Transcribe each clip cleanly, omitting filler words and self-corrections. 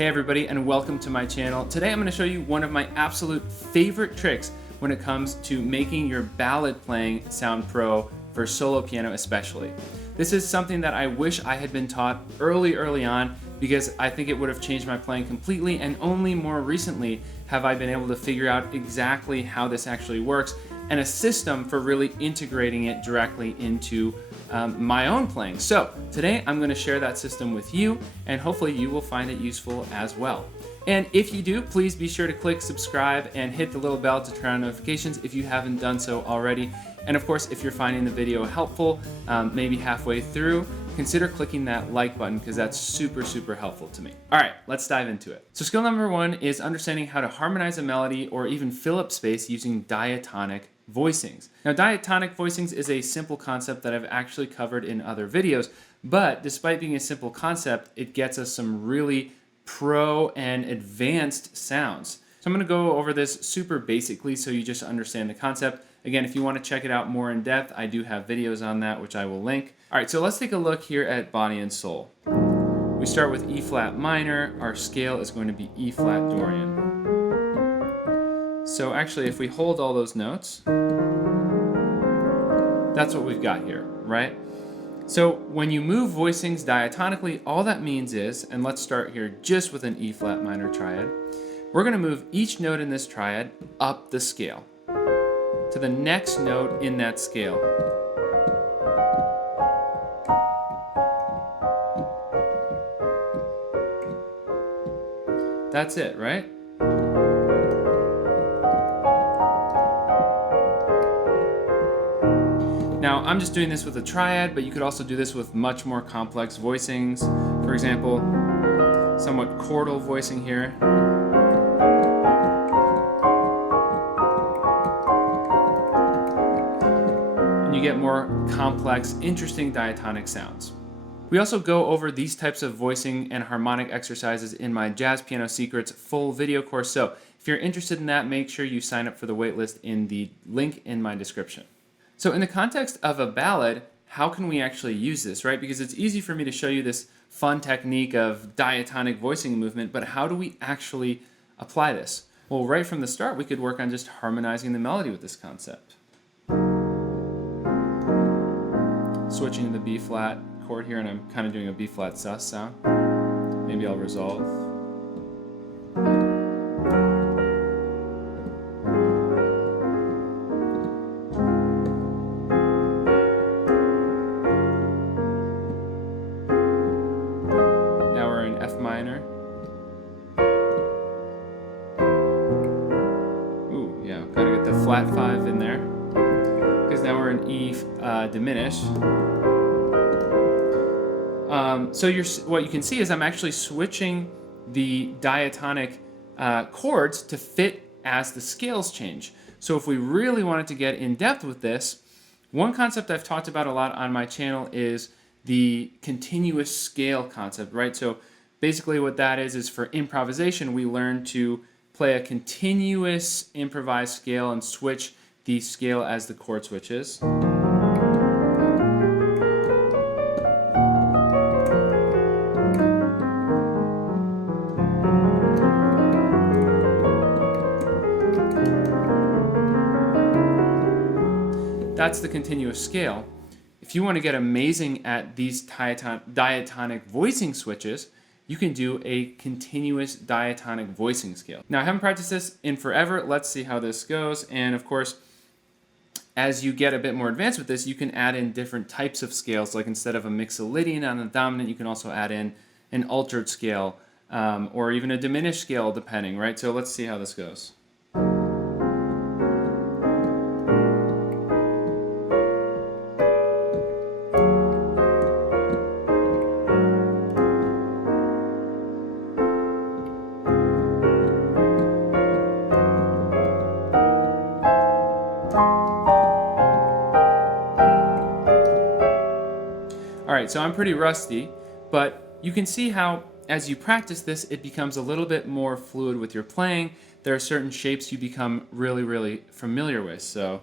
Hey everybody, and welcome to my channel. Today I'm going to show you one of my absolute favorite tricks when it comes to making your ballad playing sound pro for solo piano especially. This is something that I wish I had been taught early on, because I think it would have changed my playing completely, and only more recently have I been able to figure out exactly how this actually works and a system for really integrating it directly into my own playing. So today I'm going to share that system with you, and hopefully you will find it useful as well. And if you do, please be sure to click subscribe and hit the little bell to turn on notifications if you haven't done so already. And of course, if you're finding the video helpful, maybe halfway through, consider clicking that like button, because that's super helpful to me. All right, let's dive into it. So skill number one is understanding how to harmonize a melody or even fill up space using diatonic voicings. Now, diatonic voicings is a simple concept that I've actually covered in other videos, but despite being a simple concept, it gets us some really pro and advanced sounds. So I'm going to go over this super basically so you just understand the concept. Again, if you want to check it out more in depth, I do have videos on that, which I will link. All right, so let's take a look here at Body and Soul. We start with E flat minor. Our scale is going to be E flat Dorian. So actually, if we hold all those notes, that's what we've got here, right? So when you move voicings diatonically, all that means is, and let's start here just with an E flat minor triad, we're going to move each note in this triad up the scale to the next note in that scale. That's it, right? Now, I'm just doing this with a triad, but you could also do this with much more complex voicings. For example, somewhat chordal voicing here. And you get more complex, interesting diatonic sounds. We also go over these types of voicing and harmonic exercises in my Jazz Piano Secrets full video course. So if you're interested in that, make sure you sign up for the waitlist in the link in my description. So in the context of a ballad, how can we actually use this, right? Because it's easy for me to show you this fun technique of diatonic voicing movement, but how do we actually apply this? Well, right from the start, we could work on just harmonizing the melody with this concept. Switching to the B flat chord here, and I'm kind of doing a B flat sus sound. Maybe I'll resolve. Now we're in F minor. Ooh, yeah, gotta get the flat 5 in there, because now we're in E diminished. So what you can see is I'm actually switching the diatonic chords to fit as the scales change. So if we really wanted to get in depth with this, one concept I've talked about a lot on my channel is the continuous scale concept, right? So basically what that is for improvisation, we learn to play a continuous improvised scale and switch the scale as the chord switches. That's the continuous scale. If you want to get amazing at these diatonic voicing switches, you can do a continuous diatonic voicing scale. Now, I haven't practiced this in forever. Let's see how this goes. And of course, as you get a bit more advanced with this, you can add in different types of scales. Like instead of a mixolydian on the dominant, you can also add in an altered scale or even a diminished scale, depending, right? So let's see how this goes. All right, so I'm pretty rusty, but you can see how as you practice this, it becomes a little bit more fluid with your playing. There are certain shapes you become really familiar with. So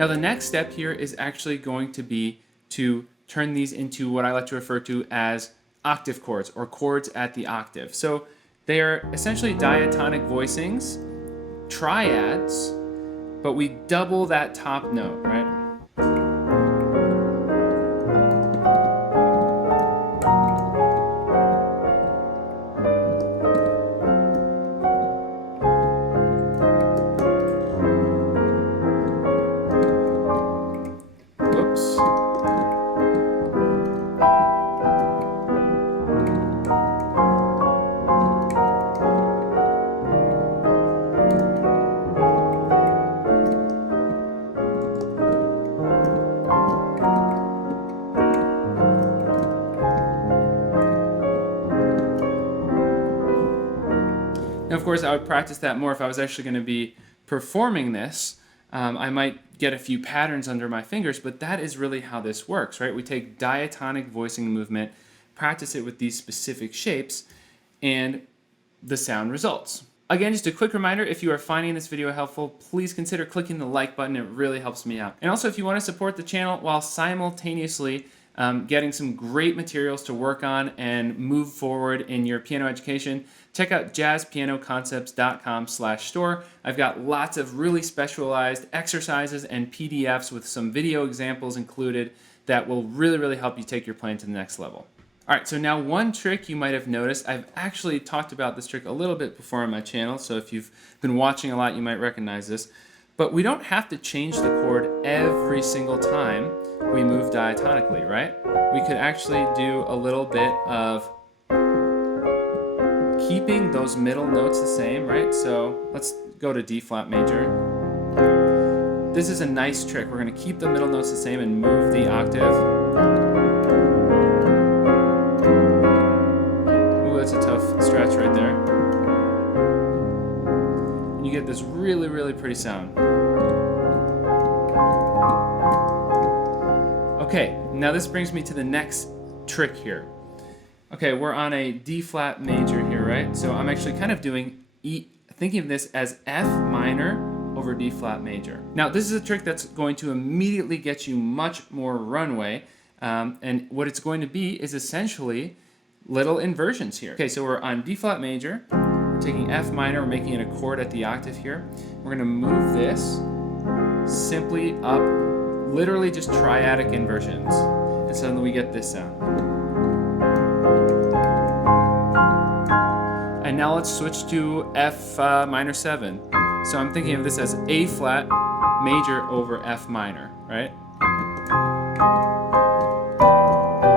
Now the next step here is actually going to be to turn these into what I like to refer to as octave chords, or chords at the octave. So they are essentially diatonic voicings, triads, but we double that top note, right? Whoops. Now, of course, I would practice that more if I was actually going to be performing this. I might get a few patterns under my fingers, but that is really how this works, right? We take diatonic voicing movement, practice it with these specific shapes, and the sound results. Again, just a quick reminder, if you are finding this video helpful, please consider clicking the like button. It really helps me out. And also, if you want to support the channel while simultaneously getting some great materials to work on and move forward in your piano education, check out jazzpianoconcepts.com/store. I've got lots of really specialized exercises and PDFs with some video examples included that will really help you take your playing to the next level. All right, so now one trick you might have noticed, I've actually talked about this trick a little bit before on my channel, so if you've been watching a lot, you might recognize this. But we don't have to change the chord every single time we move diatonically, right? We could actually do a little bit of keeping those middle notes the same, right? So let's go to D flat major. This is a nice trick. We're going to keep the middle notes the same and move the octave. Ooh, that's a tough stretch right there. And you get this really pretty sound. Okay, now this brings me to the next trick here. Okay, we're on a D flat major here, right? So I'm actually kind of doing thinking of this as F minor over D flat major. Now this is a trick that's going to immediately get you much more runway, and what it's going to be is essentially little inversions here. Okay, so we're on D flat major, we're taking F minor, we're making it a chord at the octave here. We're gonna move this simply up, literally just triadic inversions, and so then we get this sound. And now let's switch to F minor 7. So I'm thinking of this as A flat major over F minor, right?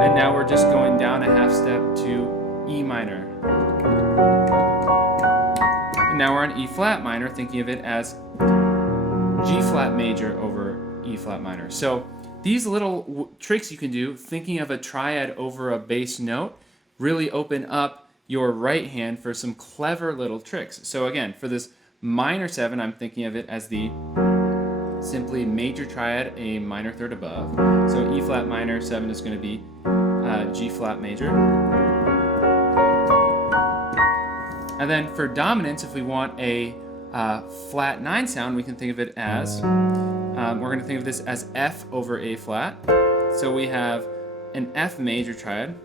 And now we're just going down a half step to E minor. And now we're on E flat minor, thinking of it as G flat major over E flat minor. So these little tricks you can do, thinking of a triad over a bass note, really open up your right hand for some clever little tricks. So again, for this minor 7, I'm thinking of it as the simply major triad, a minor third above. So E flat minor 7 is going to be G flat major. And then for dominance, if we want a flat 9 sound, we can think of it as, we're going to think of this as F over A flat. So we have an F major triad.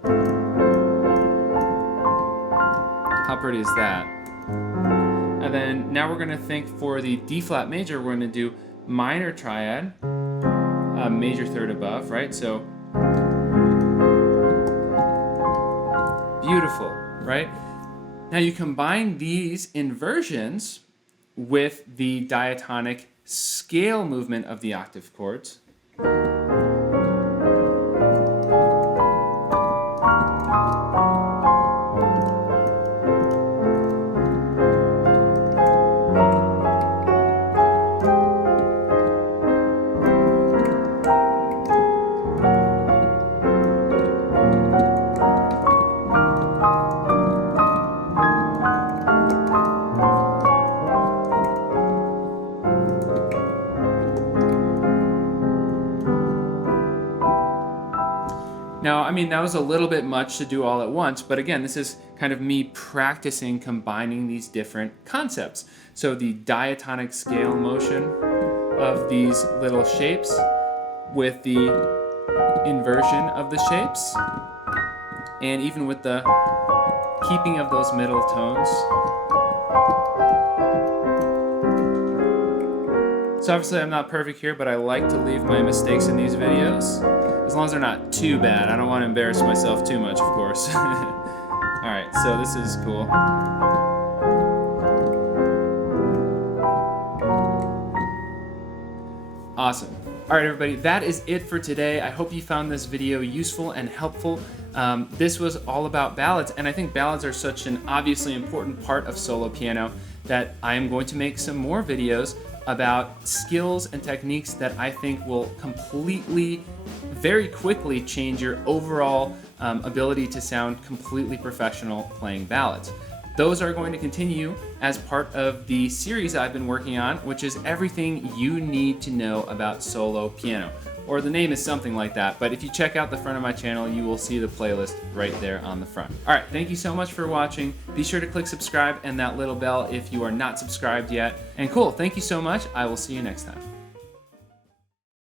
How pretty is that? And then now we're going to think for the D flat major, we're going to do minor triad, major third above, right? So beautiful, right? Now you combine these inversions with the diatonic scale movement of the octave chords. Now, I mean, that was a little bit much to do all at once, but again, this is kind of me practicing combining these different concepts. So the diatonic scale motion of these little shapes with the inversion of the shapes, and even with the keeping of those middle tones. So obviously I'm not perfect here, but I like to leave my mistakes in these videos, as long as they're not too bad. I don't want to embarrass myself too much, of course. Alright, so this is cool. Awesome. Alright everybody, that is it for today. I hope you found this video useful and helpful. This was all about ballads, and I think ballads are such an obviously important part of solo piano that I am going to make some more videos about skills and techniques that I think will completely, very quickly change your overall ability to sound completely professional playing ballads. Those are going to continue as part of the series I've been working on, which is everything you need to know about solo piano. Or the name is something like that, but if you check out the front of my channel, you will see the playlist right there on the front. Alright, thank you so much for watching. Be sure to click subscribe and that little bell if you are not subscribed yet. And cool, thank you so much. I will see you next time.